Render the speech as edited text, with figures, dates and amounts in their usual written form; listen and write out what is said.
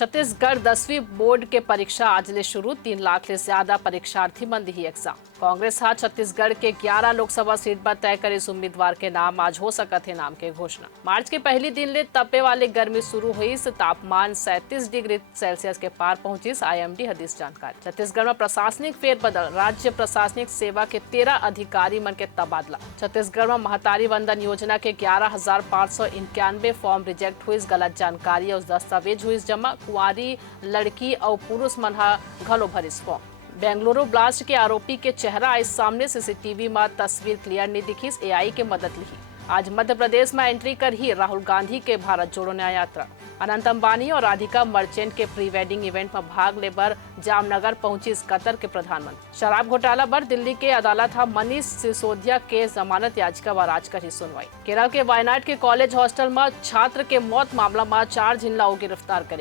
छत्तीसगढ़ 10वीं बोर्ड के परीक्षा आज ले शुरू 3 लाख से ज्यादा परीक्षार्थी मन ही एग्जाम। कांग्रेस हा छत्तीसगढ़ के 11 लोकसभा सीट पर तय करे उम्मीदवार के नाम आज हो सकत है नाम के घोषणा। मार्च के पहली दिन ले तपे वाले गर्मी शुरू हुई से तापमान 37 डिग्री सेल्सियस के पार पहुंची। IMD हदीस जानकारी। छत्तीसगढ़ में प्रशासनिक फेरबदल, राज्य प्रशासनिक सेवा के 13 अधिकारी मन के तबादला। छत्तीसगढ़ में महतारी वंदन योजना के 11,591 फॉर्म रिजेक्ट हुई। गलत जानकारी और दस्तावेज हुई जमा। कुंवारी लड़की और पुरुष मन हा घलो भरिस फॉर्म। बेंगलुरु ब्लास्ट के आरोपी के चेहरा आज सामने CCTV में तस्वीर क्लियर नहीं दिखी। AI के मदद ली। आज मध्य प्रदेश में एंट्री कर ही राहुल गांधी के भारत जोड़ो न्याय यात्रा। अनंत अंबानी और राधिका मर्चेंट के प्री वेडिंग इवेंट में भाग लेकर जामनगर पहुंची कतर के प्रधानमंत्री। शराब घोटाला पर दिल्ली के अदालत मनीष सिसोदिया के जमानत याचिका व आज कर ही सुनवाई। केरल के वायनाड के कॉलेज हॉस्टल में छात्र के मौत मामला में 4 जिला गिरफ्तार करेगी।